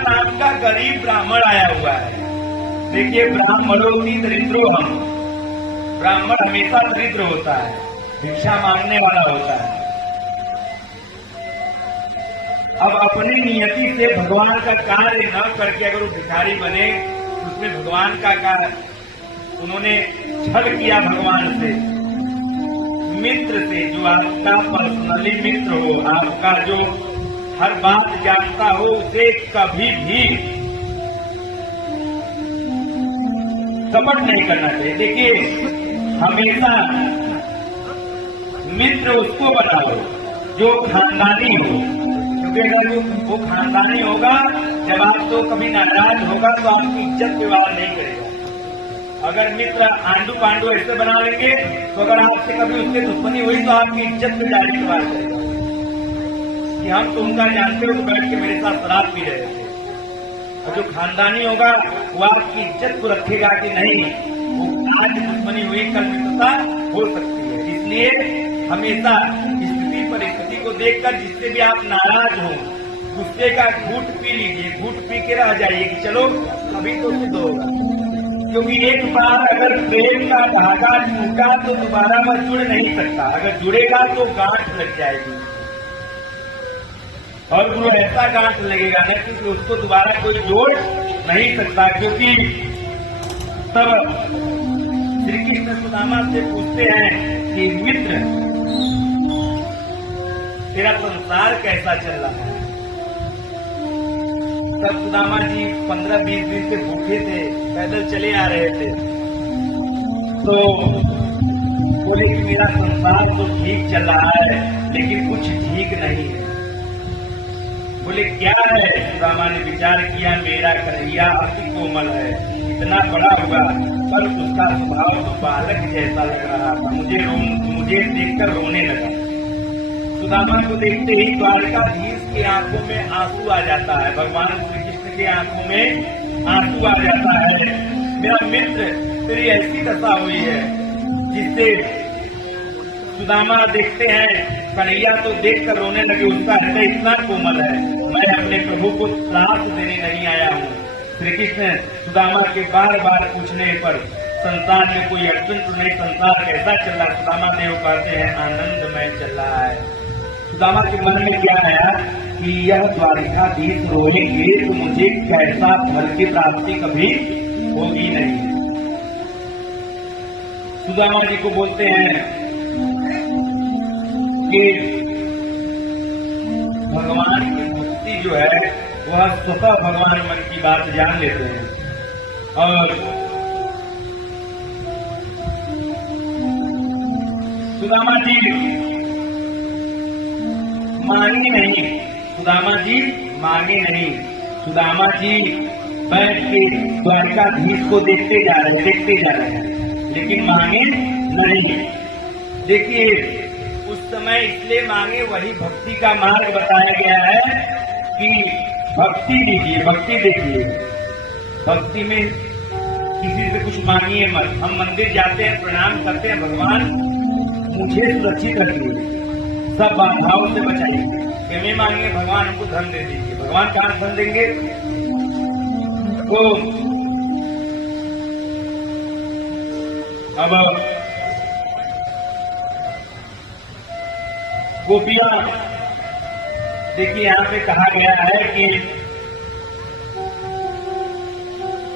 नाम का गरीब ब्राह्मण आया हुआ है। देखिए, ब्राह्मणों की दरिद्रो हम, ब्राह्मण हमेशा दरिद्र होता है, भिक्षा मांगने वाला होता है। अब अपनी नियति से भगवान का कार्य न करके अगर वो भिखारी बने, उसमें भगवान का कार्य, उन्होंने छल किया भगवान से, मित्र से, जो आपका पर्सनली मित्र हो, आपका जो हर बात जानता हो, उसे कभी भी कपट नहीं करना चाहिए। देखिए, हमेशा मित्र उसको बनाओ जो खानदानी हो, क्योंकि अगर वो खानदानी होगा, जब आप तो कभी नाराज होगा तो आपकी इज्जत व्यवहार नहीं करेगा। अगर मित्र आंडू पांडू ऐसे बना लेंगे तो अगर आपसे कभी उससे दुश्मनी हुई तो आपकी इज्जत पे जाने की बात करेगा कि हम तो उनका जानते हो, तो बैठ के मेरे साथ शराब पी रहे थे। और जो खानदानी होगा वो आपकी इज्जत को रखेगा कि नहीं, वो आज दुश्मनी हुई कल मित्रता हो सकती है। इसलिए हमेशा स्थिति परिस्थिति को देखकर जिससे भी आप नाराज हो, गुस्से का घूट पी लीजिए, घूट पी के रह जाइए कि चलो कभी तो शुद्ध होगा। क्योंकि एक बार अगर प्रेम का धागा टूटा तो दोबारा वह जुड़ नहीं सकता, अगर जुड़ेगा तो गांठ लग जाएगी, और वो ऐसा गांठ लगेगा ना कि उसको दोबारा कोई जोड़ नहीं सकता। क्योंकि तब श्री कृष्ण सुदामा से पूछते हैं कि मित्र, तेरा संसार कैसा चल रहा है? तब सुदामा जी 15-20 दिन से भूखे थे, पैदल चले आ रहे थे, तो बोले कि मेरा संसार तो ठीक चल रहा है, लेकिन कुछ ठीक नहीं है। बोले क्या है? सुदामा ने विचार किया, मेरा कन्हैया अति कोमल है, इतना बड़ा हुआ पर उसका स्वभाव तो बालक जैसा लग रहा था, मुझे देखकर रोने लगा। सुदामा को देखते ही द्वारकाधीश की आंखों में आंसू आ जाता है, भगवान श्री कृष्ण की आंखों में आंसू आ जाता है। मेरा मित्र, तेरी ऐसी दशा हुई है, जिससे सुदामा देखते हैं कन्हैया तो देखकर रोने लगे, उसका हृदय इतना कोमल है, मैं अपने प्रभु को त्रास देने नहीं आया हूँ। श्री कृष्ण सुदामा के बार बार पूछने पर संसार में कोई अड़चन तो नहीं, संसार कैसा चल रहा? सुदामा देव कहते हैं आनंदमय चल रहा है। सुदामा के मन में क्या आया कि यह द्वारकाधीश रोएंगे तो मुझे कैसा फल की प्राप्ति कभी होगी नहीं। सुदामा जी को बोलते हैं कि भगवान की भक्ति जो है वह स्वतः भगवान मन की बात जान लेते हैं, और सुदामा जी मांगे नहीं, सुदामा जी मांगे नहीं, सुदामा जी बैठ के द्वारकाधीश को देखते जा रहे हैं, लेकिन मांगे नहीं। देखिए, उस समय इसलिए मांगे, वही भक्ति का मार्ग बताया गया है कि भक्ति दीजिए, भक्ति देखिए, भक्ति में किसी से कुछ मांगिए मत। हम मंदिर जाते हैं, प्रणाम करते हैं, भगवान मुझे सुरक्षित रखिए, सब बाधाओं से बचाइए। हमें मांगे भगवान हमको धन दे दीजिए, भगवान कहाँ धन देंगे? वो अब गोपियां, देखिए यहाँ पे कहा गया है कि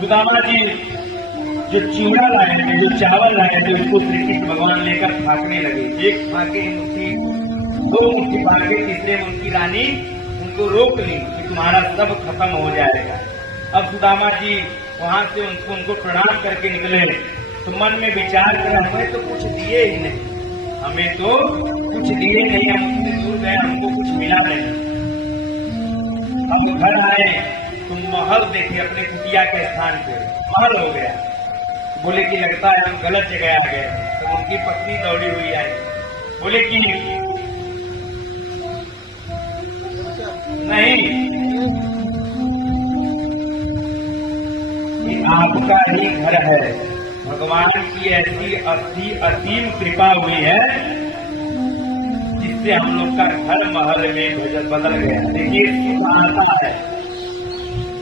सुदामा जी जो चूड़ा लाए थे, जो चावल लाए थे, उसको श्री कृष्ण भगवान लेकर फाकने लगे। एक फाके मुट्ठी, दो मुट्ठी फाके, तीसरे में उनकी रानी उनको रोक ली कि तुम्हारा सब खत्म हो जाएगा। अब सुदामा जी वहां से उनको प्रणाम करके निकले, तो मन में विचार करा, हमें तो कुछ दिए ही नहीं, हमें तो कुछ दिए नहीं, हम उतने दूर गए, हमको कुछ मिला नहीं। हम घर आए तो महल देखे अपने कुटिया के स्थान पे, महल हो गया। बोले कि लगता है हम गलत जगह आ गए। तो उनकी पत्नी दौड़ी हुई आई, बोले कि नहीं, ये आपका ही घर है, भगवान की ऐसी असीम कृपा हुई है जिससे हम लोग का घर महल में बदल गया। देखिए आता है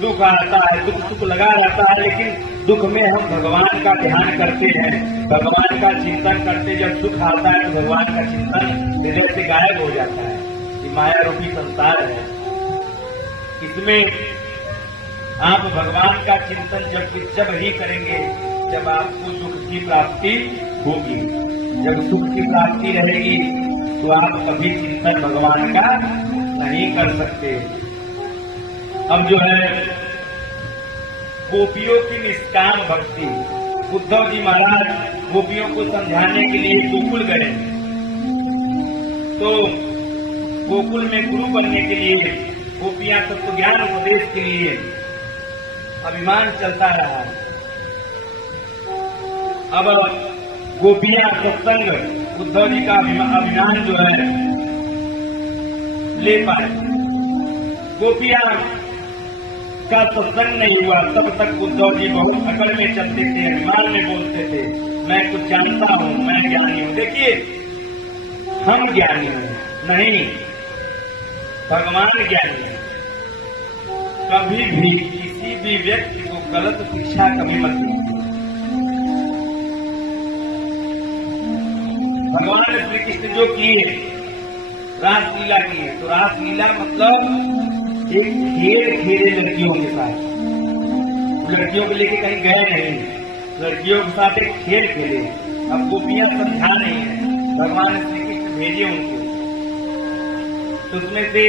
दुख आता है, दुख सुख लगा रहता है, लेकिन दुख में हम भगवान का ध्यान करते हैं, भगवान का चिंतन करते। जब सुख आता है तो भगवान का चिंतन हृदय से गायब हो जाता है। ये माया रूपी संसार है, इसमें आप भगवान का चिंतन जब ही करेंगे जब आपको सुख की प्राप्ति होगी। जब सुख की प्राप्ति रहेगी तो आप कभी चिंतन भगवान का नहीं कर सकते। अब जो है गोपियों की निष्काम भक्ति, उद्धव जी महाराज गोपियों को समझाने के लिए गोकुल गए, तो गोकुल में गुरु बनने के लिए गोपियां तत्व ज्ञान उपदेश के लिए अभिमान चलता रहा। अब गोपियां सत्संग उद्धव जी का अभिमान जो है ले पाए, गोपियां का सत्संग नहीं हुआ, तब तक उद्धव जी बहुत अकड़ में चलते थे, अभिमान में बोलते थे, मैं कुछ जानता हूं, मैं ज्ञानी हूं। देखिए हम ज्ञानी हैं नहीं, भगवान ज्ञानी है। कभी भी किसी भी व्यक्ति को गलत शिक्षा कभी मत दीजिए। भगवान श्री कृष्ण जो किए रासलीला किए, तो रासलीला मतलब एक खेल खेले लड़कियों के साथ, लड़कियों को लेके कहीं गए नहीं, लड़कियों के साथ एक खेल खेले। अब गोपियां समझा नहीं है, भगवान श्री कृष्ण भेजे उनको, तो उसमें से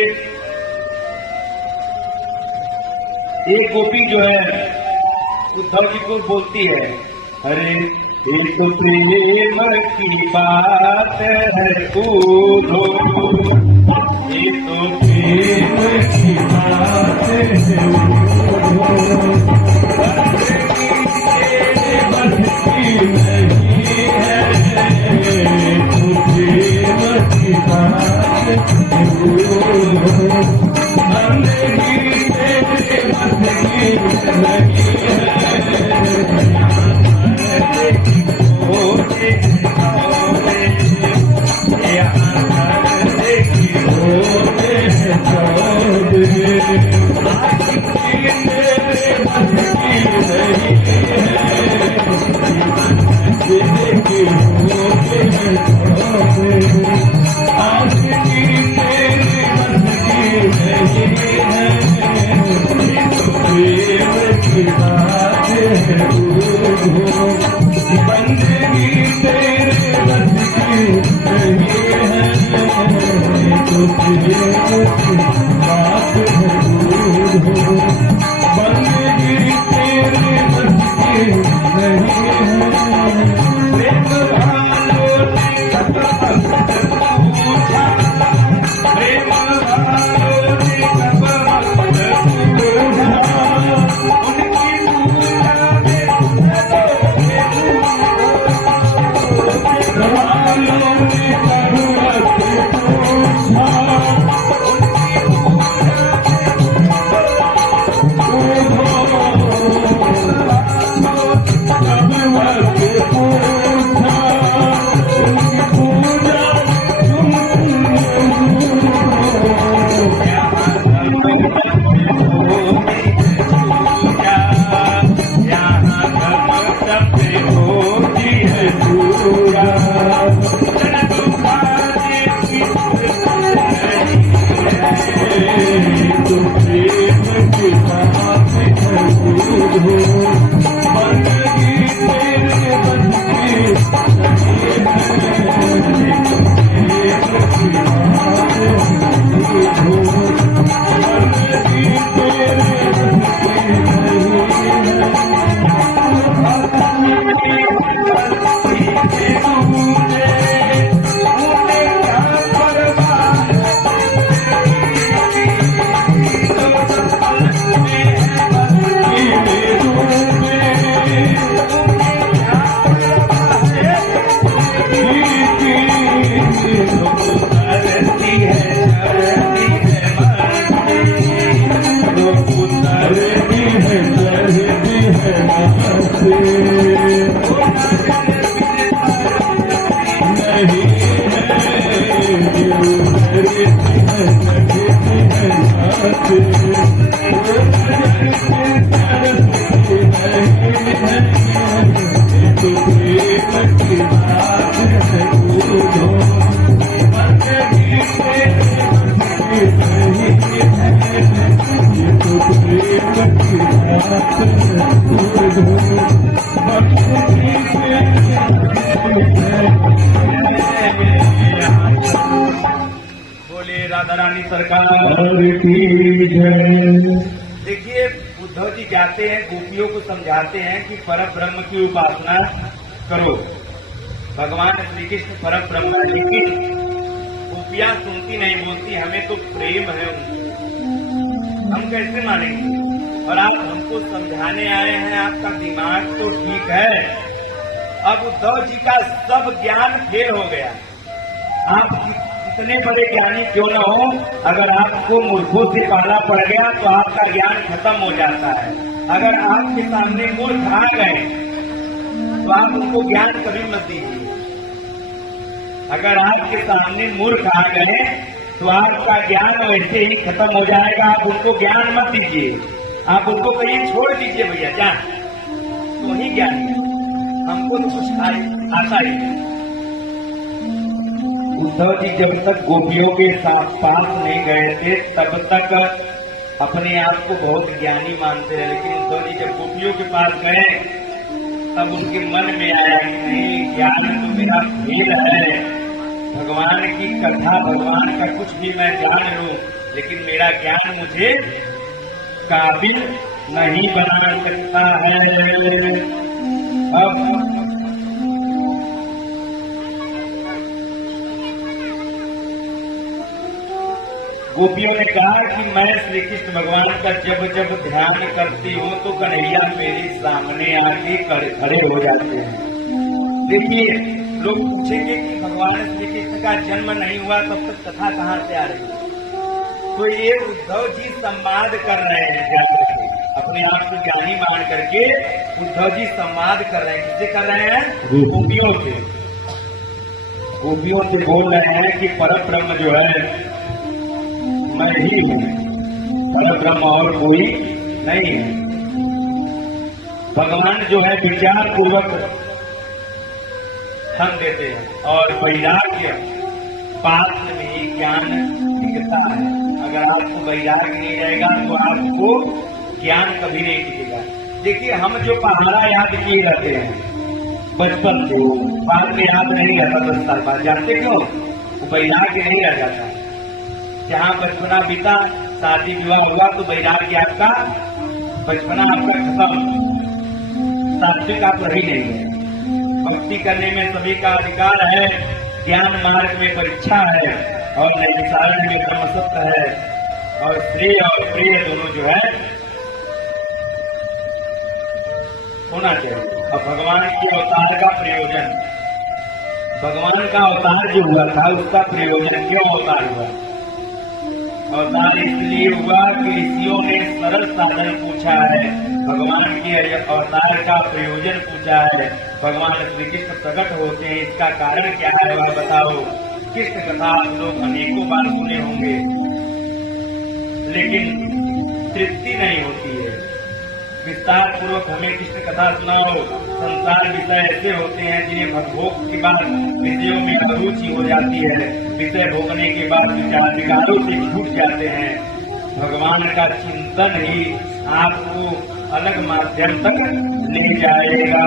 एक गोपी जो है उद्धव जी को बोलती है, अरे ये तो प्रेम की बात है कूदो, ये तो प्रेम की बात है Thank you. बोले राधा रानी सरकार। देखिए, उद्धव जी जाते हैं, गोपियों को समझाते हैं कि परम ब्रह्म की उपासना करो। भगवान श्री कृष्ण परम ब्रह्म है, लेकिन गोपियां सुनती नहीं, बोलती हमें तो प्रेम है उनसे, हम कैसे मानेंगे। और आप हमको समझाने आए हैं, आपका दिमाग तो ठीक है। अब उद्धव जी का सब ज्ञान फेल हो गया। आप कितने बड़े ज्ञानी क्यों न हो, अगर आपको मूर्खों से पाला पड़ गया तो आपका ज्ञान खत्म हो जाता है। अगर आपके सामने मूर्ख आ गए तो आप उनको ज्ञान कभी मत दीजिए। अगर आपके सामने मूर्ख आ गए तो आपका ज्ञान वैसे ही खत्म हो जाएगा। आप उनको ज्ञान मत दीजिए, आप उनको कहीं छोड़ दीजिए, भैया जा तो ही ज्ञान है, हमको तो कुछ आता ही नहीं। उद्धव जी जब तक गोपियों के पास नहीं गए थे तब तक अपने आप को बहुत ज्ञानी मानते हैं, लेकिन उद्धव जी जब गोपियों के पास गए तब उनके मन में आया कि नहीं, ज्ञान तो मेरा भेद है। भगवान की कथा, भगवान का कुछ भी मैं जान लूं, लेकिन मेरा ज्ञान मुझे काबिल नहीं बना सकता है। अब गोपियों ने कहा कि मैं श्री कृष्ण भगवान का जब जब ध्यान करती हूँ तो कन्हैया मेरे सामने आके खड़े हो जाते हैं। देखिए, लोग पूछेंगे कि भगवान श्री कृष्ण का जन्म नहीं हुआ तब तक कथा कहाँ से आ रही है। तो ये उद्धव जी संवाद कर रहे हैं, अपने आप को ज्ञानी मान करके उद्धव जी संवाद कर रहे हैं। किससे कर रहे हैं? गोपियों से। गोपियों से बोल रहे हैं कि परम ब्रह्म जो है मैं ही हूँ, परम ब्रह्म और कोई नहीं है। भगवान जो है विचार पूर्वक हम देते हैं और वैराग्य पात्र में ही ज्ञान टिकता है। अगर आपको वैराग्य नहीं रहेगा तो आपको ज्ञान कभी नहीं टिकेगा। देखिए, हम जो पहाड़ा याद किए रहते हैं बचपन से, बाद में याद नहीं रहता 10 साल बाद। जानते क्यों? वो वैराग्य नहीं रह जाता। जहाँ बचपना बीता, शादी विवाह हुआ तो वैराग्य आपका, बचपना आपका खत्म, सात्विक आप रही नहीं है। भक्ति करने में सभी का अधिकार है, ज्ञान मार्ग में परीक्षा है और नैमिषारण्य में ब्रह्मसत्य है, और श्रेय और प्रिय दोनों जो है होना चाहिए। और भगवान के अवतार का प्रयोजन, भगवान का अवतार जो हुआ था उसका प्रयोजन क्यों अवतार हुआ? अवतार इसलिए हुआ कि ऋषियों ने सरल साधन पूछा है, भगवान के अवतार का प्रयोजन पूछा है। भगवान श्री कृष्ण प्रकट होते हैं, इसका कारण क्या है वह बताओ। कृष्ण कथा आप लोग अनेकों बार सुने होंगे, लेकिन तृप्ति नहीं होती है। विस्तार पूर्वक हमें कृष्ण कथा सुनाओ। संसार विषय ऐसे होते हैं जिन्हें भोग के बाद विषयों में अरुचि हो जाती है, विषय भोगने के बाद विचार विकारों से छूट जाते हैं। भगवान का चिंतन ही आपको अलग माध्यम तक ले जाएगा।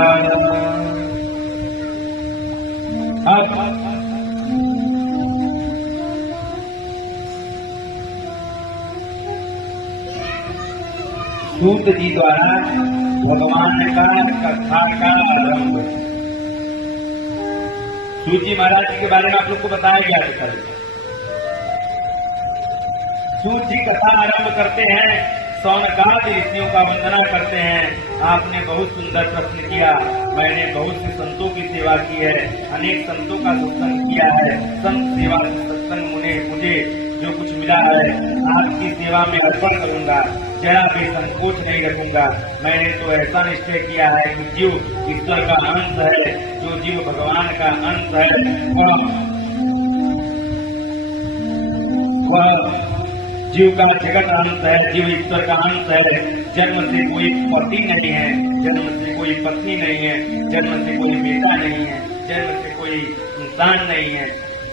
अब सूत जी द्वारा भगवान का कथा का आरंभ। सूत जी महाराज जी के बारे में आप लोग को बताया गया था। सूत जी कथा आरंभ करते हैं, सौनकादि ऋषियों का वंदना करते हैं। आपने बहुत सुंदर प्रश्न किया, मैंने बहुत से संतों की सेवा की है, अनेक संतों का सत्संग किया है। संत सेवा सत्संग मुझे जो कुछ मिला है आपकी सेवा में अर्पण करूंगा, जरा भी संकोच नहीं रखूंगा। मैंने तो ऐसा निश्चय किया है कि जीव ईश्वर का अंश है, जो जीव भगवान का अंश है वह जीव का जगत अंश है, जीव ईश्वर का अंश है। जन्म से कोई पति नहीं है, जन्म से कोई पत्नी नहीं है, जन्म से कोई बेटा नहीं है, जन्म से कोई इंसान नहीं है,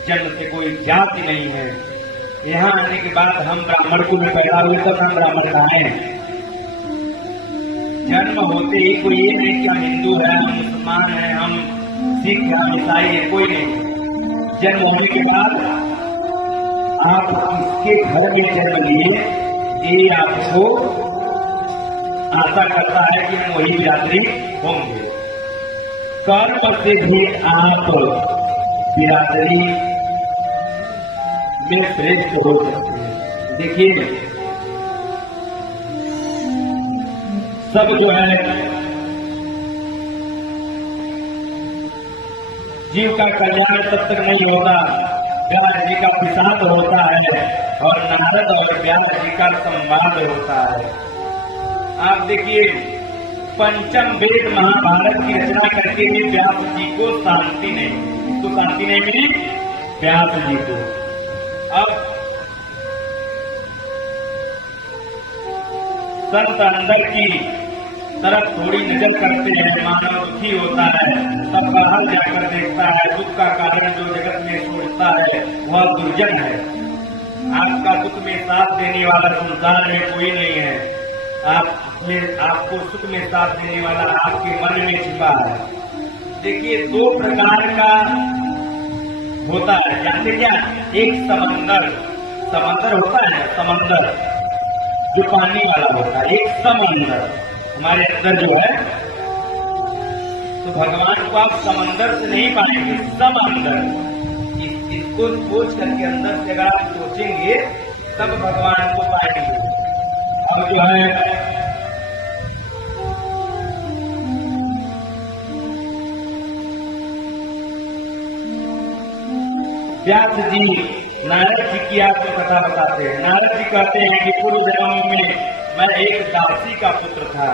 जन्म से कोई जाति नहीं है। यहाँ आने के बाद हम ब्राह्मण कुल में पैदा हुए तब हम ब्राह्मण कहाँ हैं? जन्म होते ही कोई ये नहीं कि हम हिंदू है, हम मुसलमान है, हम सिख है, हम ईसाई है, कोई नहीं। जन्म होने के बाद आप किसके घर में जन्म लिए, ये आपको आशा करता है कि हम वही बिरादरी होंगे। कर्म से भी आप बिरादरी में श्रेष्ठ हो सकते हैं। देखिए, सब जो है जीव का कल्याण तब तक नहीं होता, व्यास जी का पिशाच होता है और नारद और व्यास जी का संवाद होता है। आप देखिए, पंचम वेद महाभारत की रचना करके भी व्यास जी को शांति नहीं, इसको शांति नहीं मिली व्यास जी को। अब संत अंदर की तरफ थोड़ी नजर करते हैं, मानव दुखी होता है, तब बाहर जाकर देखता है दुख का कारण जो जगत में सोचता है वह दुर्जन है। आपका दुख में साथ देने वाला संसार में कोई नहीं है, आपको सुख में साथ देने वाला आपके मन में छिपा है। देखिए, दो प्रकार का होता है, जानते क्या? एक समंदर होता है, समंदर जो पानी वाला होता है, एक समंदर हमारे अंदर जो है। तो भगवान को आप समंदर से नहीं पाएंगे, समंदर इसको सोच करके अंदर से अगर आप सोचेंगे तब भगवान को पाएंगे। और जो है व्यास जी नारद जी की आपको कथा बताते हैं। नारद जी कहते हैं कि पूर्व जन्म में मैं एक दासी का पुत्र था,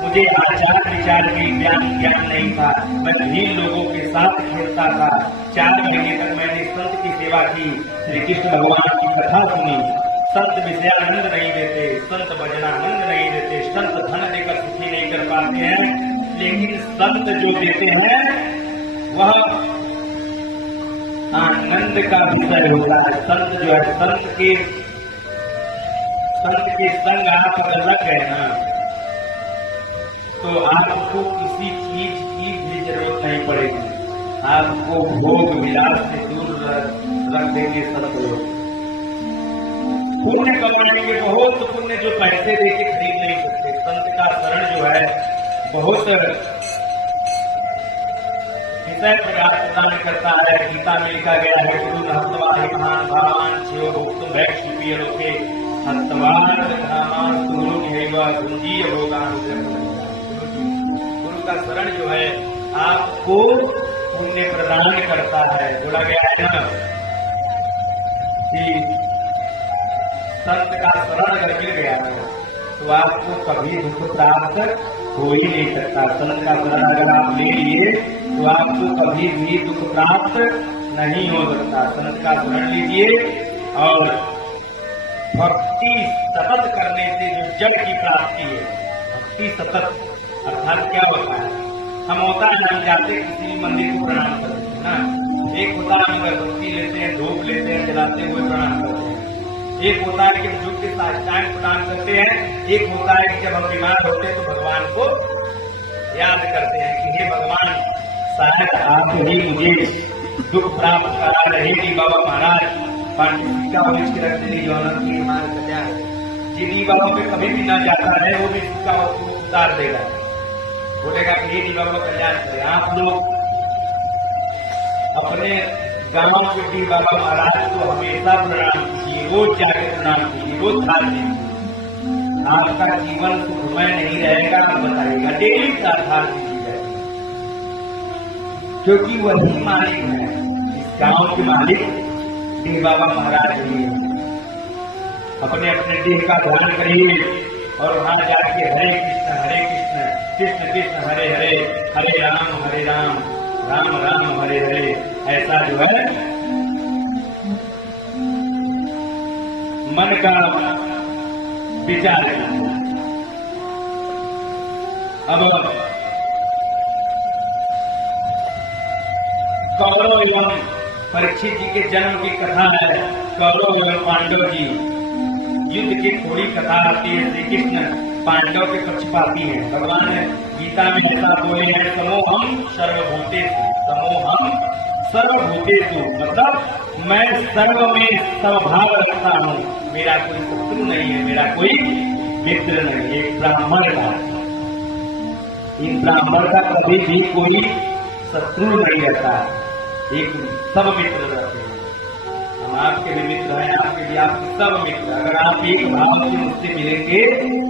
मुझे आचार विचार की ज्ञान नहीं था, मैं भील लोगों के साथ खेलता था। 4 महीने तक मैंने संत की सेवा की, श्री कृष्ण भगवान की कथा सुनी। संत विषयानंद नहीं देते, संत भजनानंद नहीं देते, संत धन देकर सुखी नहीं कर पाते हैं, लेकिन संत जो देते हैं वह आनंद का विषय होता है। संत जो है, संत के संग आप अगर लग गए ना तो आपको किसी चीज की भी जरूरत नहीं पड़ेगी, आपको भोग विलास से दूर रख देंगे संत लोग। पुण्य कमाएंगे, बहुत पुण्य जो पैसे देके खरीद नहीं सकते। संत का शरण जो है बहुत प्रकार प्रदान करता है। गीता में लिखा गया है, गुरु हस्तवार महान भावान शिव भुक्त भैक्षिपीय लोके हस्तवार धामान गुरु निहैवा गुंजीय भोगान। गुरु का शरण जो है आपको पुण्य प्रदान करता है। बोला गया है ना कि संत का शरण अगर मिल गया तो आपको कभी दुख प्राप्त हो ही नहीं सकता। संत का शरण अगर आप ले लिए तो आपको कभी भी दुख प्राप्त नहीं हो सकता। संत का शरण लीजिए और भक्ति सतत करने से जो जग की प्राप्ति है, भक्ति सतत अर्थात क्या होता है? हम होता है हम जाते किसी मंदिर को प्रणाम करते हैं ना, एक होता है हम अगरबत्ती लेते हैं, धूप लेते हैं, जलाते हुए प्रणाम करते हैं। एक होता है कि हम झुक के साष्टांग प्रणाम करते हैं, एक होता है कि जब हम बीमार होते हैं तो भगवान को याद करते हैं कि हे भगवान, शायद आप ही मुझे दुख प्राप्त करा रहेगी। बाबा महाराज पांडित्य का विच रख देगी जिन्हीं बाबा पे कभी भी ना जाता है वो भी उसका उतार देगा, बोलेगा कि ये बाबा कल्याण करे। आप लोग अपने गांव के डी बाबा महाराज को हमेशा प्रणाम कीजिए, रोज जाके प्रणाम कीजिए, रोज थाल कीजिए। आपका जीवन सुखमय नहीं रहेगा, आप बताइएगा, डेली थाल कीजिए, क्योंकि वही मालिक है, इस गांव के मालिक डी बाबा महाराज जी। अपने अपने देह का ध्यान करिए और वहां जाके हरे कृष्ण कृष्ण कृष्ण हरे हरे, हरे राम राम राम हरे हरे, ऐसा जो है मन का विचार है। अब कौरव एवं परीक्षित जी के जन्म की कथा है। कौरव एवं पांडव की युद्ध की थोड़ी कथा आती है। श्री कृष्ण पांडव के पक्षपाती हैं। भगवान गीता में ऐसा बोले हैं, समोहम सर्वभूतेषु, समोहम सर्वभूतेषु, मतलब मैं सर्व में समभाव रखता हूँ, मेरा कोई शत्रु नहीं है, मेरा कोई मित्र नहीं है। एक ब्राह्मण का, इन ब्राह्मण का कभी भी कोई शत्रु नहीं रहता, एक सब मित्र रहते हैं। हम आपके भी मित्र हैं, आपके भी आपके सब मित्र। अगर आप एक भाव से मुझसे मिलेंगे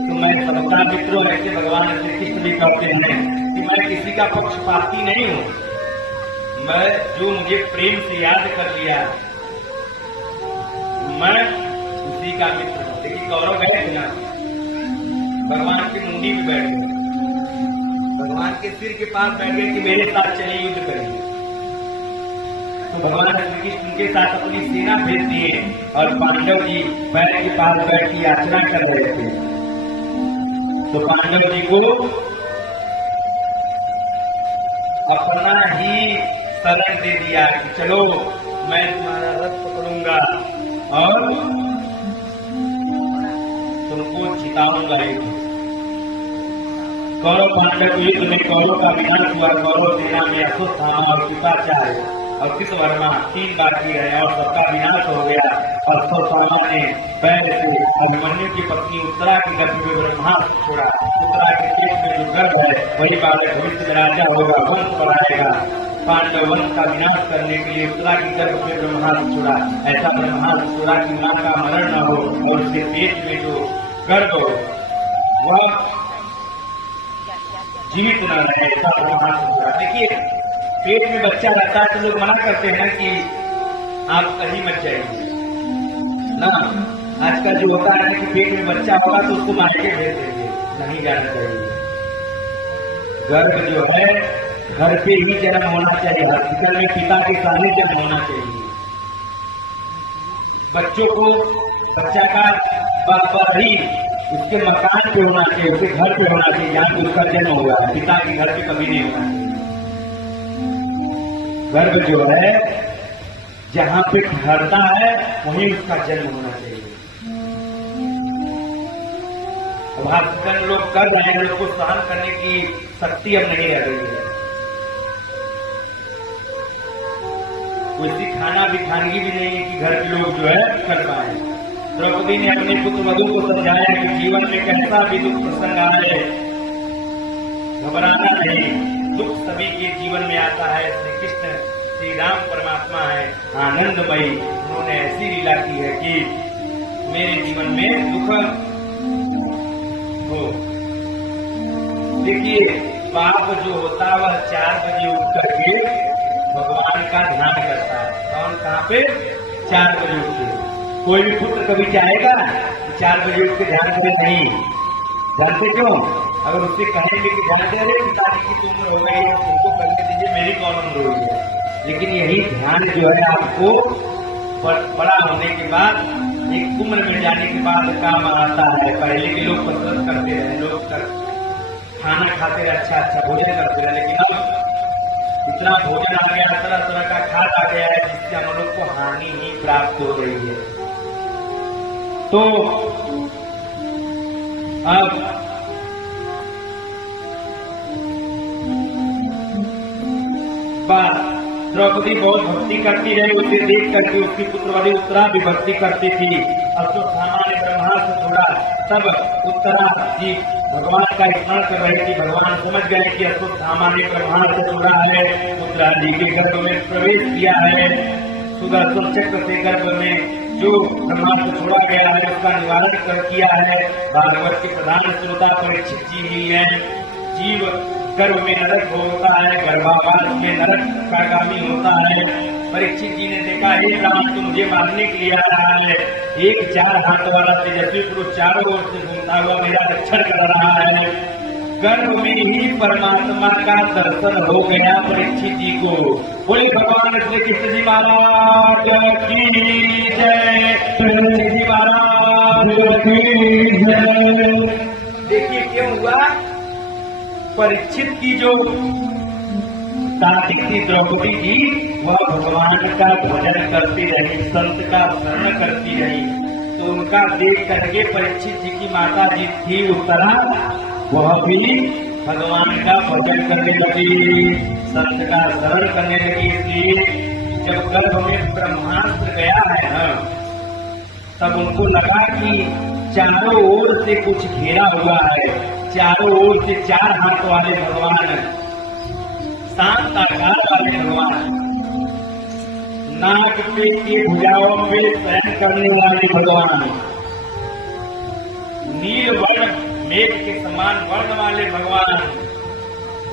तो मैं सबका मित्र हूं। ऐसे भगवान श्री कृष्ण भी कहते हैं कि मैं किसी का पक्षपाती नहीं हूँ, मैं जो मुझे प्रेम से याद कर लिया मैं उसी का मित्र हूँ। देखिए कौरव गए थे ना, भगवान की मुंडी में बैठ गए, भगवान के सिर के पास बैठ गए कि मेरे साथ चलिए युद्ध करेंगे। तो भगवान श्री कृष्ण के साथ अपनी सेना भेज दिए और पांडव जी बैल के पास बैठ की याचना कर रहे थे। तो पांडव जी को अपना ही शरण दे दिया कि चलो मैं तुम्हारा रथ पकड़ूंगा और तुमको जिताऊंगा। कौरव पांडव युद्ध में कौरव का विनाश हुआ। कौरव सेना में अश्वत्थामा और कृपाचार्य और कृतवर्मा 3 बाकी रहे और सबका विनाश हो गया। और अश्वत्थामा ने पहले से अभिमन्यु की पत्नी उत्तरा के गर्भ में ब्रह्मास्त्र छोड़ा। उत्तरा के पेट में जो गर्भ है वही बालक भविष्य में राजा होगा, वंश बढ़ाएगा। पांडव वंश का विनाश करने के लिए उत्तरा के गर्भ में ब्रह्मास्त्र छोड़ा। ऐसा ब्रह्मास्त्र छोड़ा कि मां का मरण न हो और उसके पेट में जो गर्भ हो वह जीवित न रहे, ऐसा ब्रह्मास्त्र छोड़ा। देखिए पेट में बच्चा रहता है तो लोग मना करते हैं कि आप कहीं मत जाइए ना। आजकल जो होता है कि पेट में बच्चा होगा तो उसको मार के भेज देंगे, नहीं जाना चाहिए। गर्भ जो है घर पे ही जन्म होना चाहिए, हॉस्पिटल में पिता के सामने जन्म होना चाहिए। बच्चों को बच्चा का बाबा ही उसके मकान पे होना चाहिए, उसके घर पे होना चाहिए जहाँ पे उसका जन्म हुआ है, पिता के घर पे कभी नहीं होना चाहिए। गर्भ जो है जहां पे ठहरता है वहीं उसका जन्म होना चाहिए। अब आजकल लोग कर रहे हैं, लोग को सहन करने की शक्ति अब नहीं रह रही है। कोई खाना भी खानगी भी नहीं है कि घर के लोग जो है कर पाए। द्रौपदी ने अपने पुत्र वधु को समझाया कि जीवन में कैसा भी दुख प्रसंग आए घबराना नहीं, दुख सभी के जीवन में आता है। श्री कृष्ण श्री राम परमात्मा है आनंदमयी, उन्होंने ऐसी लीला की है कि मेरे जीवन में दुख हो। देखिए पाप जो होता है वह 4 बजे उठ करके भगवान का ध्यान करता है। कौन कहाँ पे 4 बजे उठ के? कोई भी पुत्र कभी चाहेगा 4 बजे उठ के ध्यान करे? नहीं। जानते क्यों? अगर उससे कहेंगे कि ध्यान दे रहे पिताजी की उम्र हो गई है उनको करने दीजिए, मेरी कौन उम्र हुई है। लेकिन यही ध्यान जो है आपको बड़ा होने के बाद एक उम्र में जाने के बाद काम आता है। पहले के लोग कसरत करते रहे, लोग खाना खाते रहे, अच्छा भोजन करते रहे, लेकिन अब इतना भोजन आ गया, तरह तरह का खाद आ गया है जिससे हम लोग को हानि ही प्राप्त हो रही है। तो अब द्रौपदी बहुत भक्ति करती रही, उसे देख करके उसकी पुत्रवधि उत्तरा भी भक्ति करती थी। अश्वत्थामा ने ब्रह्मास्त्र छोड़ा, तब उत्तरा जी भगवान का स्मरण कर रहे थे। भगवान समझ गए कि अश्वत्थामा ने ब्रह्मास्त्र छोड़ा है, उत्तरा जी के गर्भ में प्रवेश किया है। सुदर्शन चक्र से गर्भ में जो ब्रह्मास्त्र छोड़ा गया है उसका निवारण कर किया है। भागवत के प्रधान श्रोता परीक्षित जी ही है। जीव गर्भ में नरक होता है, गर्भावास में नरक का गामी होता है। परीक्षित जी ने देखा हे राम तो मुझे मारने के लिए आ रहा है, एक 4 हाथ वाला तेजस्वी पुरुष चारों ओर से घूमता हुआ मेरा रक्षण कर रहा है। गर्भ में ही परमात्मा का दर्शन हो गया परीक्षित जी को। बोले भगवान श्री कृष्ण जी महाराज की जय, कृष्ण जी महाराज की जय। देखिए क्यों हुआ? परीक्षित की जो तात्विक थी द्रौपदी जी वह भगवान का भजन करती रही, संत का स्मरण करती रही। तो उनका देख करके परीक्षित जी की माता जी थी उत्तरा, वह भी भगवान का भजन करने लगी, संत का स्मरण करने लगी। इसलिए जब गर्भ में ब्रह्मास्त्र गया है ना, तब उनको लगा कि चारों ओर से कुछ घेरा हुआ है, चारों ओर से चार हाथ वाले भगवान, शांत आकार वाले भगवान, नाग पे की भुजाओं पे शयन करने वाले भगवान, नील वर्ण मेघ के समान वर्ण वाले भगवान,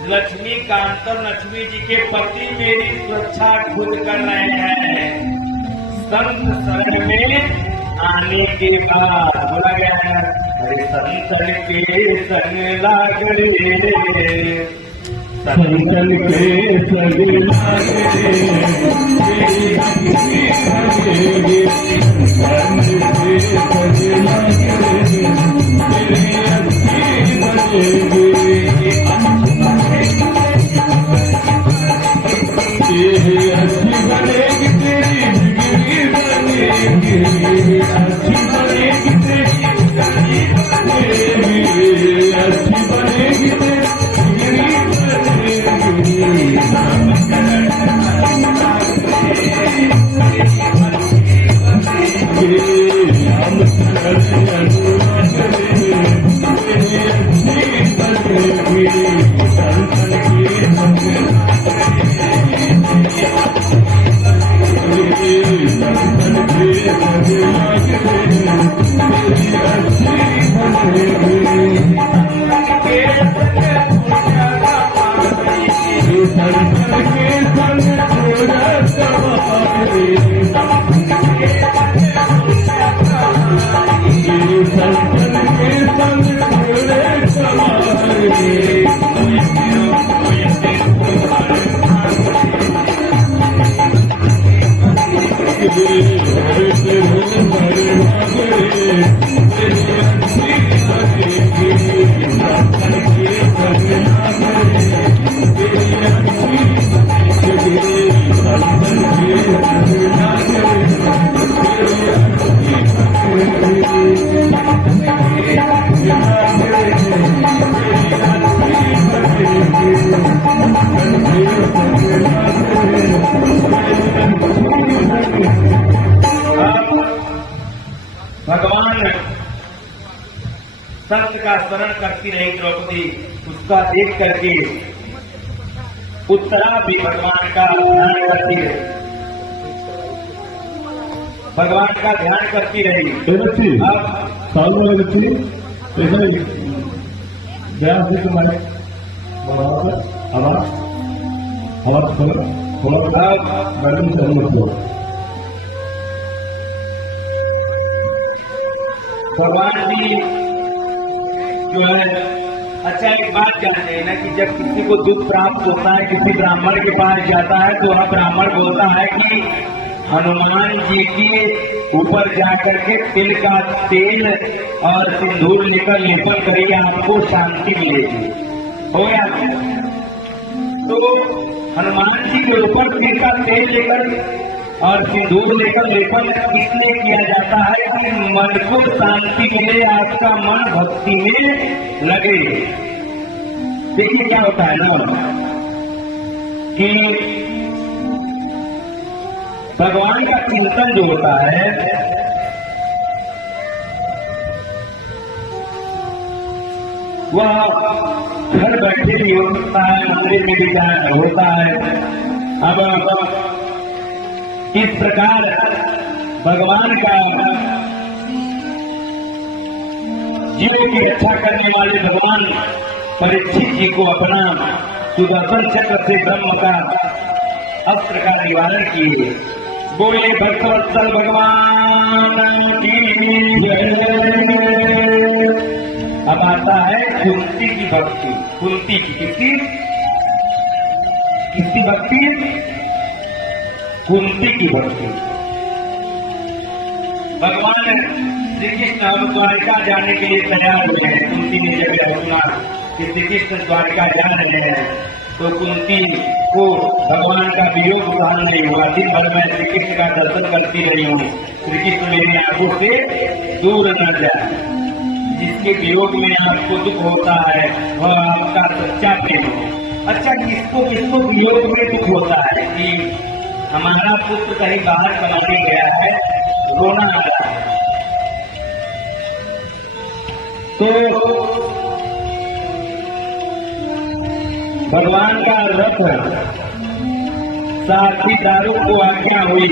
लक्ष्मी कांतर लक्ष्मी जी के पति मेरी सुरक्षा खुद कर रहे हैं। संत शरण में आने के बाद बोला गया है, अरे संतन के संग लाग रे, संतन के संग लाग भगवान संत का स्मरण करती रही द्रौपदी, उसका देख करके उत्तरा भी भगवान का ध्यान करती रही, भगवान का ध्यान करती रही। भगवान जी जो है, अच्छा एक बात जानते हैं ना कि जब किसी को दुख प्राप्त होता है, किसी ब्राह्मण के पास जाता है, तो वह ब्राह्मण बोलता है कि हनुमान जी के ऊपर जाकर के तिल का तेल और सिंदूर लेकर लेपन करिए, आपको शांति मिलेगी। हो गया। तो हनुमान जी के ऊपर तिल का तेल लेकर और सिंदूर लेकर लेपन इसलिए किया जाता है कि मन को शांति मिले, आपका मन भक्ति में लगे। देखिए क्या होता है ना कि भगवान का कीर्तन जो होता है, वह घर बैठे भी होता है, मंदिर में भी होता है। अब इस प्रकार भगवान का जीवों की रक्षा करने वाले भगवान परीक्षित जी को अपना सुदर्शन चक्र से ब्रह्म का अस्त्र का निवारण किए। बोले भक्तवत्सल भगवान की जय। अब आता है कुंती की भक्ति। कुंती की किसकी भक्ति? कुंती की भक्ति। भगवान श्री कृष्ण अब द्वारिका जाने के लिए तैयार हुए हैं। कुंती ने जब सुना कि श्री कृष्ण द्वारिका जा रहे हैं, तो कुंती को भगवान का वियोग सहन नहीं हुआ। दिन भर में श्री कृष्ण का दर्शन करती रही हूँ, श्री कृष्ण मेरी आंखों से दूर न जाए। जिसके वियोग में आपको दुख होता है वह आपका सच्चा प्रेम हो। अच्छा, किसको किसको वियोग में दुख होता है कि हमारा पुत्र कहीं बाहर कमाने गया है, रोना आ रहा है, तो भगवान का रथ साथी दारू को आज्ञा हुई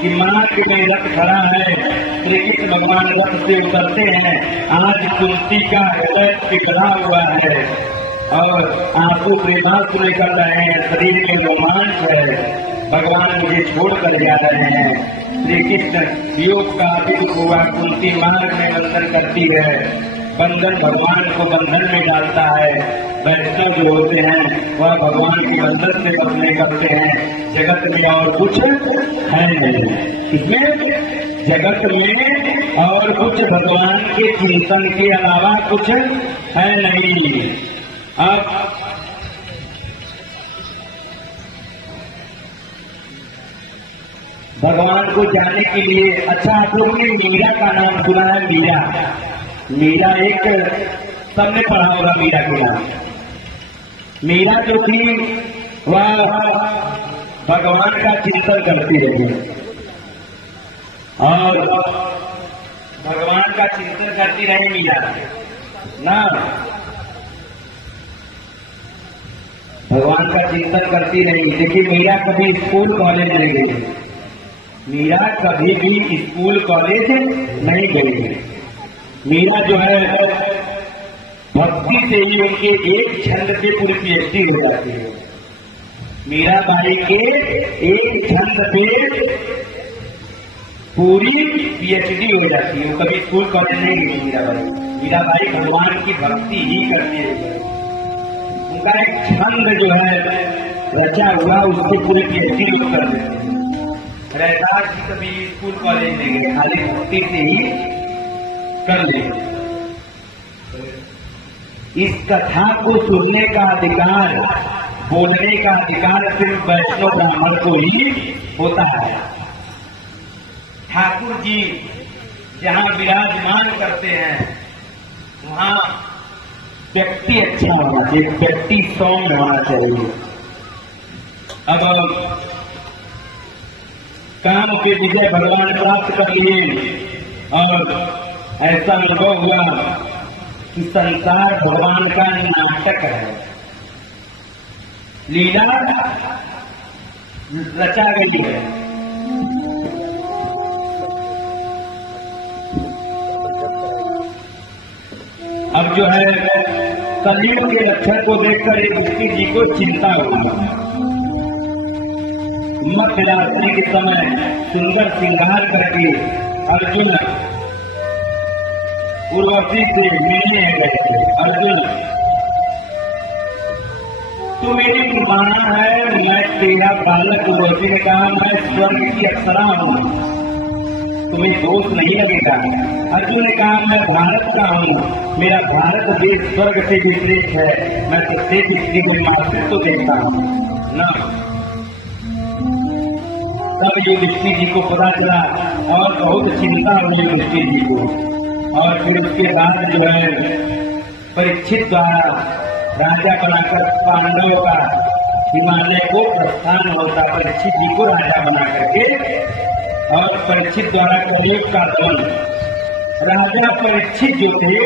कि मार्ग में रथ खड़ा है, श्री कृष्ण भगवान रथ से उतरते हैं। आज कुंती का हृदय पिघला हुआ है और आंसू प्रेमांसु निकल रहे हैं, शरीर में रोमांच है। भगवान मुझे छोड़कर जा रहे हैं। श्री कृष्ण वियोग का दुख हुआ, कुंती मार्ग में बंधन करती है, बंधन भगवान को बंधन में डालता है। वैष्णव जो होते हैं वह भगवान के बंधन से बंधने करते हैं। जगत में और कुछ है नहीं, इसमें जगत में और कुछ भगवान के चिंतन के अलावा कुछ है नहीं। अब भगवान को जाने के लिए, अच्छा आप लोगों ने मीरा का नाम सुना है? मीरा एक सबने पढ़ा होगा मीरा के नाम। मीरा जो थी वह भगवान का चिंतन करती रही और भगवान का चिंतन करती रही मीरा ना, भगवान का चिंतन करती रही। देखिए मीरा कभी स्कूल कॉलेज नहीं गई, मीरा कभी भी स्कूल कॉलेज नहीं गई। मीरा जो है भक्ति से ही उनके एक छंद से पूरी पीएचडी हो जाती है। मीराबाई के एक छंद से पूरी पीएचडी हो जाती है। कभी स्कूल कॉलेज नहीं गई मीराबाई। मीराबाई भगवान की भक्ति ही करती है। उनका एक छंद जो है रचा हुआ, उससे पूरी पीएचडी कर देते हैं। रैदास जी कभी स्कूल कॉलेज नहीं गए, खाली भक्ति से ही कर ले। इस कथा को सुनने का अधिकार, बोलने का अधिकार सिर्फ वैष्णव ब्राह्मण को ही होता है। ठाकुर जी जहाँ विराजमान करते हैं वहाँ व्यक्ति अच्छा होना चाहिए, व्यक्ति सौम्य होना चाहिए। अब काम के विजय भगवान प्राप्त कर लिए और ऐसा अनुभव हुआ कि संसार भगवान का नाटक है, लीला रचा गई है। अब जो है कलयुग के लक्षण को देखकर एक ऋषि जी को चिंता हुई। मध्य रात्रि के समय सुंदर श्रृंगार करके अर्जुन उर्वशी से मिलने गए। अर्जुन तू मेरी कुर्बाना है, मैं तेरा बालक। उर्वशी ने कहा मैं स्वर्ग की अप्सरा हूँ, तुम्हें दोष नहीं लगेगा। अर्जुन ने कहा मैं भारत का हूँ, मेरा भारत देश स्वर्ग से विपरीत है, मैं प्रत्येक स्त्री को मातृत्व देता हूँ न। तब ये ऋषि जी को पता चला और बहुत चिंता हुई ऋषि जी को। और फिर उसके बाद जो है परीक्षित द्वारा राजा बनाकर पांडवों का हिमालय को प्रस्थान होता। परीक्षित जी को राजा बना करके और परीक्षित द्वारा कलयुग का दमन। राजा परीक्षित जो थे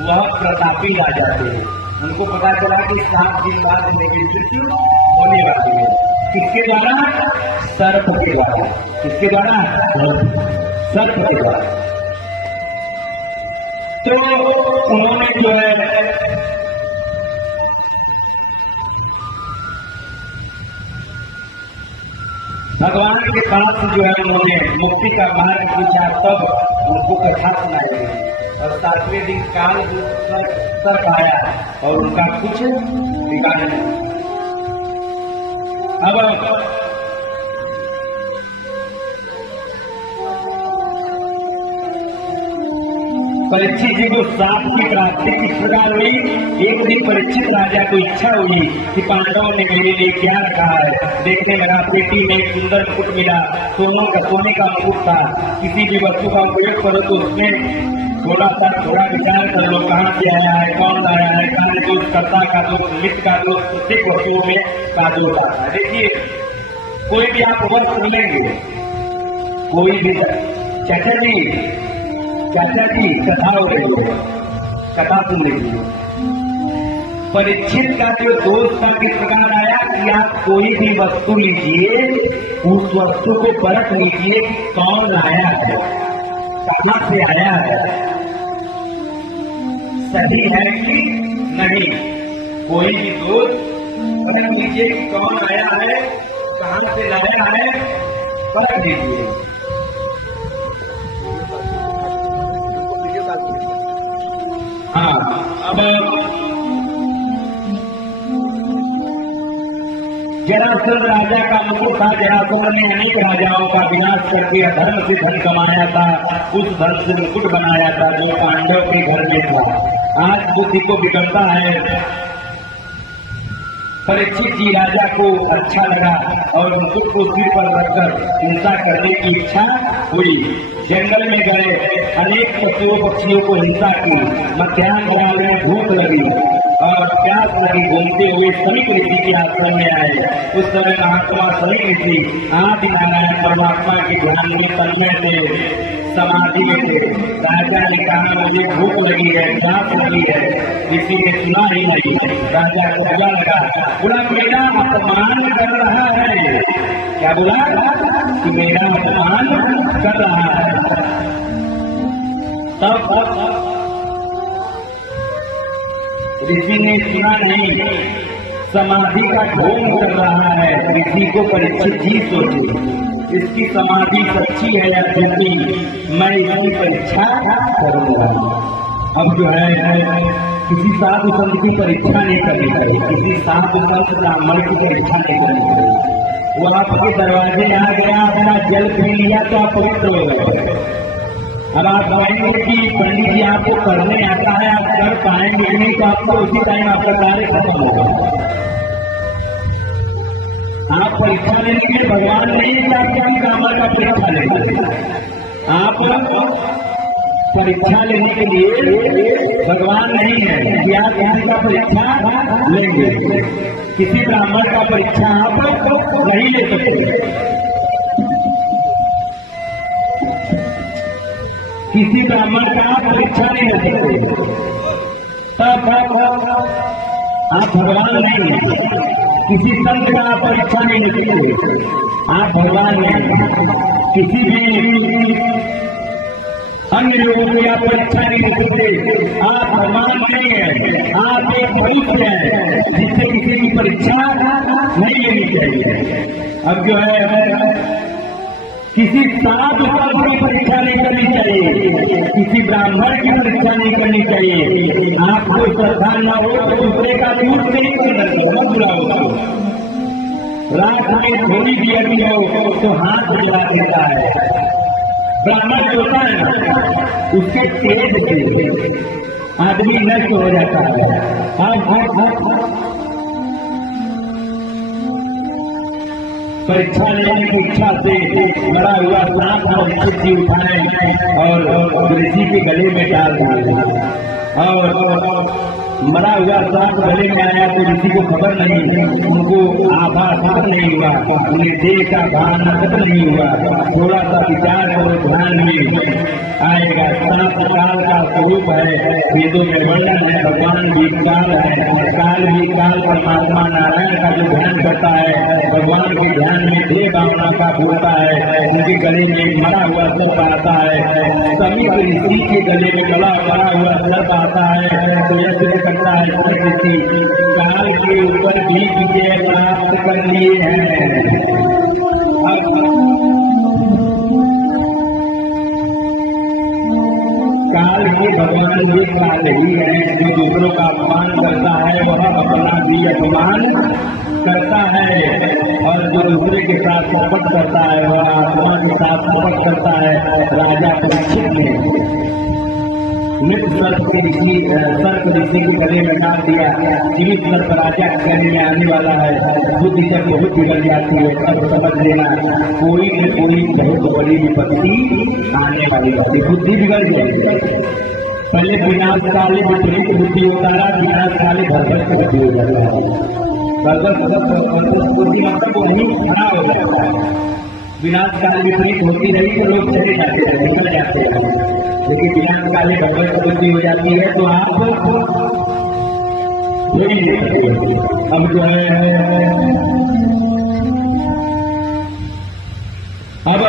वह प्रतापी राजा थे। उनको पता चला कि 7 दिन बाद मेरी मृत्यु होने वाली है। किसके द्वारा? सर्प के द्वारा। किसके द्वारा? सर्प के द्वारा। तो उन्होंने जो है भगवान के पास जो है उन्होंने मुक्ति का मार्ग पूछा, तब उनको कथा सुनाई गई। और 7वें दिन काल सर्प आया और उनका कुछ बिगाड़ नहीं। अब परीक्षित जी को साप की प्राप्ति किस प्रकार हुई। एक दिन परीक्षित राजा को इच्छा हुई कि पांडवों ने मेरे लिए क्या रखा है। देखने लगा पेटी में एक सुंदर मुकुट मिला, सोने का मुकुट था। किसी भी वस्तु का उपयोग करो तो उसमें थोड़ा विचार कर लो, कहाँ से आया है, कौन आया है, कहाँ दोष, कर्ता का दोष, मित्र का दोष, प्रत्येक वस्तुओं में का दोष आता है। देखिए कोई भी आप वस्त्र लेंगे, कोई भी चाचा जी कथा हो रही है, कथा सुन लीजिए। परीक्षित का जो दोष का किस प्रकार आया कि आप कोई भी वस्तु लीजिए, उस वस्तु को परख लीजिए कि कौन आया है, कहाँ से आया है, सही है कि नहीं। कोई भी दोष परख लीजिए कि कौन आया है, कहाँ से लाया है, परख लीजिए। हाँ, अब जरासंध राजा का मुकुट था। जरासंध ने अनेक राजाओं का विनाश करके अधर्म से धन कमाया था, उस धन से मुकुट बनाया था जो पांडव के घर में था। आज बुद्धि को बिगड़ता है। परीक्षित जी राजा को अच्छा लगा और मुकुट को सिर पर रखकर हिंसा करने की इच्छा हुई। जंगल में गए, अनेक पशुओं पक्षियों को हिंसा की। मध्याह्न काल में भूख लगी और प्यास लगी, घूमते हुए समीप ऋषि के आश्रम में आए। उस समय महात्मा समीप ऋषि आदि नारायण परमात्मा के ध्यान में तन्मय थे, समाधि में थे। राजा ने कहा मुझे भूख लगी है, प्यास लगी है। ऋषि ने सुना ही नहीं। राजा को बुरा लगा, बोला मेरा अपमान कर रहा है। क्या बोला कि मेरा अपमान कर रहा है। तब ऋषि ने सुना नहीं, समाधि का ढोंग कर रहा है। ऋषि को परीक्षित जी सोचे इसकी समाधि सच्ची है या झूठी, मैं इसकी परीक्षा करूंगा। अब जो है किसी साधु संत की परीक्षा नहीं करनी चाहिए, किसी साधु संत ब्राह्मण की परीक्षा नहीं करनी चाहिए। वो आपके दरवाजे आ गया, अपना जल पी लिया तो आप पवित्र हो गए। अब आप कहेंगे कि पंडित जी आपको करने आता है, आप कर पाएंगे नहीं, तो आपको उसी टाइम आपका कार्य खत्म होगा। आप परीक्षा लेने के लिए भगवान नहीं चाहते कि ब्राह्मण का परीक्षा लेंगे। आप परीक्षा लेने के लिए भगवान नहीं है कि आप किसी का परीक्षा लेंगे। किसी ब्राह्मण का परीक्षा आप नहीं ले सकते। किसी ब्राह्मण का आप परीक्षा नहीं ले सकते। तब आप भगवान नहीं है। किसी संत का आप परीक्षा नहीं ले सकते, आप भगवान नहीं। किसी भी अन्य लोगों की आप परीक्षा नहीं ले सकते, आप भगवान नहीं है। आप एक मनुष्य है जिससे किसी की परीक्षा नहीं लेनी चाहिए। अब जो है किसी साधु संत की परीक्षा नहीं करनी चाहिए, किसी ब्राह्मण की परीक्षा नहीं करनी चाहिए। आपको श्रद्धा न हो तो दूसरे का दूध नहीं करना चाहिए, बुलाओ। रात में थोड़ी भी अभी हो तो हाथ जला देता है। ब्राह्मण होता है ना, उसके तेज से आदमी नष्ट हो जाता है। परीक्षा लेने की इच्छा से मरा हुआ सांप परीक्षित जी उठाए और ऋषि के गले में डाल दिया। और मरा हुआ सांप गले में आया तो ऋषि को खबर नहीं, उनको आभास नहीं हुआ, उन्हें देह का भान नहीं हुआ। थोड़ा सा विचार करो, ध्यान में आएगा। सांप काल का स्वरूप है, वेदों में वर्णन है। भगवान भी काल है, काल भी काल परमात्मा नारायण का जो ध्यान करता है, भगवान के ध्यान में देह भावना का होता है। उनके गले में मरा हुआ सर्प आता है, सभी ऋषि के गले में गला मरा हुआ सर्प आता है। तो यह सिद्ध करता है काल के ऊपर भी विजय प्राप्त कर लिए हैं। काल के भगवान भी काल ही है। जो दूसरों का अपमान करता है वह अपना भी अपमान करता है, और जो दूसरे के साथ कपट करता है वह आत्मा के साथ कपट करता है। राजा परीक्षित ने मृत सर्प के ऋषि को गले में डाल दिया, जीवित सर्प राजा कहने में आने वाला है। बुद्धि जब बहुत बिगड़ जाती है तब समझ लेना कोई न कोई बहुत बड़ी विपत्ति आने वाली है। बुद्धि बिगड़ जाएगी, पहले विनाश काले विपरीत बुद्धि होता है, विनाश काले भरभर बुद्धि हो जाता है। बुद्धि मतलब वही खराब हो जाता है। विनाश काल विपरीत होती रही तो लोग चले जाते हैं, निकल जाते हैं, लेकिन विनाश काले भरभर बुद्धि हो जाती है तो आप वही अब जो है अब